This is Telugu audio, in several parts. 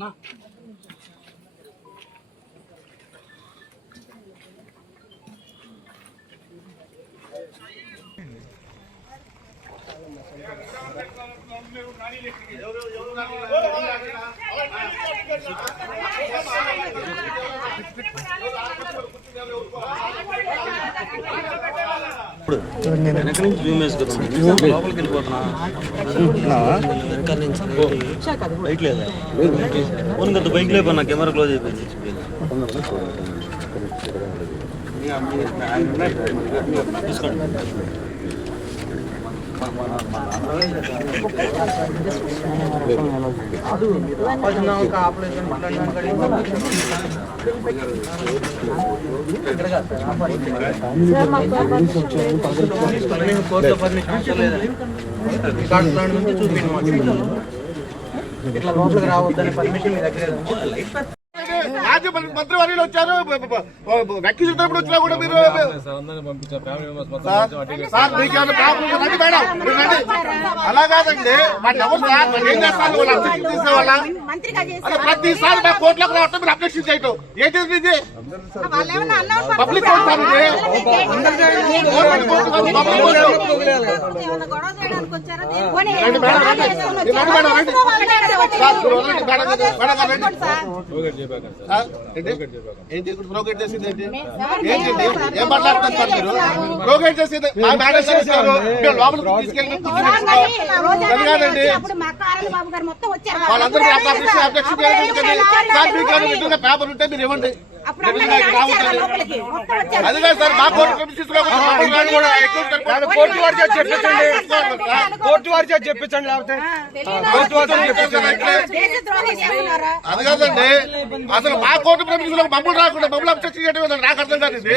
నా జూమ్ లోపలికి వెళ్ళిపోతున్నా బైక్ లేదా నా కెమెరా క్లోజ్ అయిపోయింది తీసుకోండి కోర్టులో పర్మిషన్ అవసరం లేదని రికార్డ్ ప్లాన్ నుంచి చూపించమాట ఇట్లా లోపలికి రావద్దని పర్మిషన్ మీ దగ్గర లేదండి. రాజ్య మంత్రివర్యులు వచ్చారు. వ్యక్తి చూసినప్పుడు వచ్చినా కూడా మీరు సార్ మీకేమైనా ప్రాబ్లం ఉంటే రండి మేడం. రండి. అలా కాదండి. మరి ఎవరు సార్? ఏం చేస్తారు? వాళ్ళు వాళ్ళ మంత్రిగా అలా ప్రతిసారి మా కోర్టులోకి రావటం మీరు అబ్జెక్షన్ చేయటం. ఏంటి ఇది? పబ్లిక్ ఏంటి? ప్రోగేట్ చేసింది ఏంటి? ఏంటి ఏం మాట్లాడుతున్నారు సార్ మీరు? ప్రోగేట్ చేసేది. మా మేనేజర్ వచ్చారు మీరు లోపలికి తీసుకెళ్ళి వాళ్ళందరూ పేపర్ ఉంటే మీరు ఇవ్వండి. సార్ మా కోర్టు వారి చెప్పించండి. కోర్టు వారి చెప్పించండి లేకపోతే కోర్టు వారి అది కాదండి. అసలు మా కోర్టు ప్రిమిసెస్లో మమ్మల్ని రాకుండా మమ్మల్ని చేయడం ఏదో నాకు అర్థం కాదు ఇది.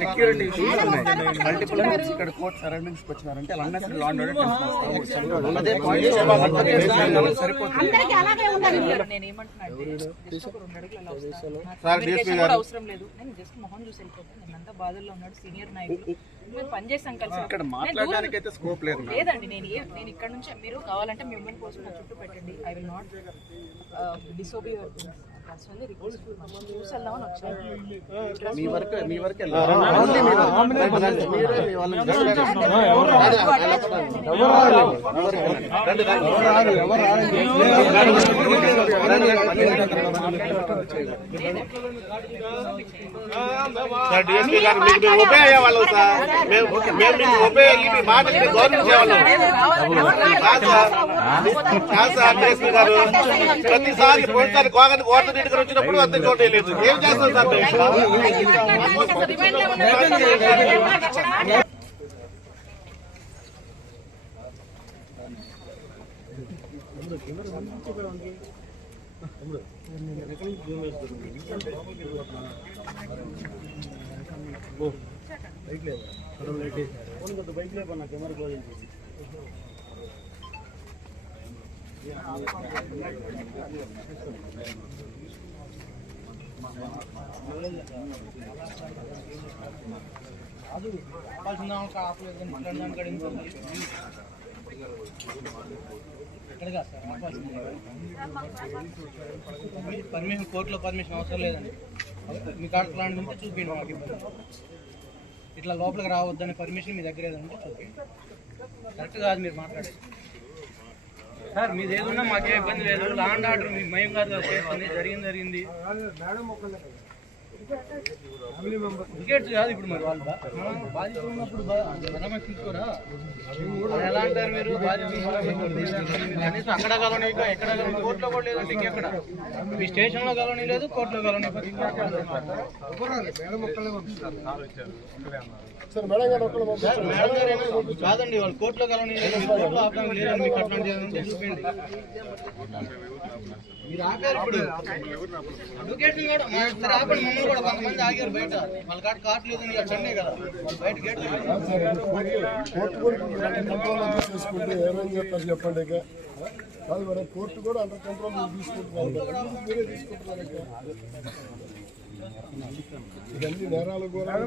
Security multiple ఇక్కడ కోర్ట్ సరౌండింగ్స్ వచ్చినారంటే అన్నెసరీ లా అండ్ ఆర్డర్ అదే పాయింట్ సరిపోతుంది. అవసరం లేదు. జస్ట్ మొహం చూసి వెళ్ళిపోతాను. నేను అంతా బాధల్లో ఉన్నాడు సీనియర్ నాయకులు మేము పనిచేసాం కలిసి ఇక్కడ మాట్లాడడానికి అయితే స్కోప్ లేదు లేదండి నేను నేను ఇక్కడ నుంచి మీరు కావాలంటే మీ ఉమెన్ పోస్ట్ నా చుట్టూ పెట్టండి. I will not disobey request చూసి వెళ్దామని వచ్చాను. మీ వరకు మీ సార్ డిఎస్పీ గారు మీకు మేము ఒబే అయ్యేవాళ్ళం సార్ మేము మేము మీకు ఒబే అయ్యి మీ మాటకి మేము గౌరవించేవాళ్ళం కాదు సార్ కాదు సార్ డిఎస్పీ గారు ప్రతిసారి పోయినసారి కోగని ఓటర్ ఇంటికి వచ్చినప్పుడు అంత చోట లేదు ఏం చేస్తాం సార్ మేము బైక్ లేపన్నా కెమెరా క్లోజ్ అయిపోయింది పర్మిషన్ కోర్టులో పర్మిషన్ అవసరం లేదండి. మీ కాడ ప్లాన్ నుంచి చూపించండి మాకు ఇబ్బంది ఇట్లా లోపలికి రావద్దనే పర్మిషన్ మీ దగ్గర ఏదంటే చూపించండి కరెక్ట్ కాదు మీరు మాట్లాడేది. సార్ మీది ఏదున్నా మాకే ఇబ్బంది లేదు. లాండ్ ఆర్డర్ మీ మయం కాదు కదా చేస్తుంది. జరిగింది జరిగింది. టికెట్స్ కాదు ఇప్పుడు మరి వాళ్ళు ఉన్నప్పుడు పరామర్శించుకోరా? ఎలా అంటారు కనీసం అక్కడ కలవని ఎక్కడ కలవని కోర్టులో కూడా లేదంటే ఇంకెక్కడ? మీ స్టేషన్లో కలవని లేదు. కోర్టులో కలవని కాదండి వాళ్ళు కోర్టులో కలవని కోర్టులో ఆపడం మీకు అట్లాంటి మీరు ఆపారు ఇప్పుడు. అడ్వకేట్ కూడా ఆపండి మమ్మల్ని కూడా కొంతమంది ఆగారు బయట. వాళ్ళ కాడ కార్డు కదా బయట గేట్ కోర్టు కంట్రోల్ చెప్పండి ఇక కాదు. మరి కోర్టు కూడా అండర్ కంట్రోల్ తీసుకుంటున్నారు మీరే తీసుకుంటున్నారు ఇవన్నీ నేరాలు కూడా అవి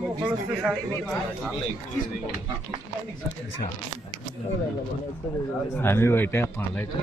లైట్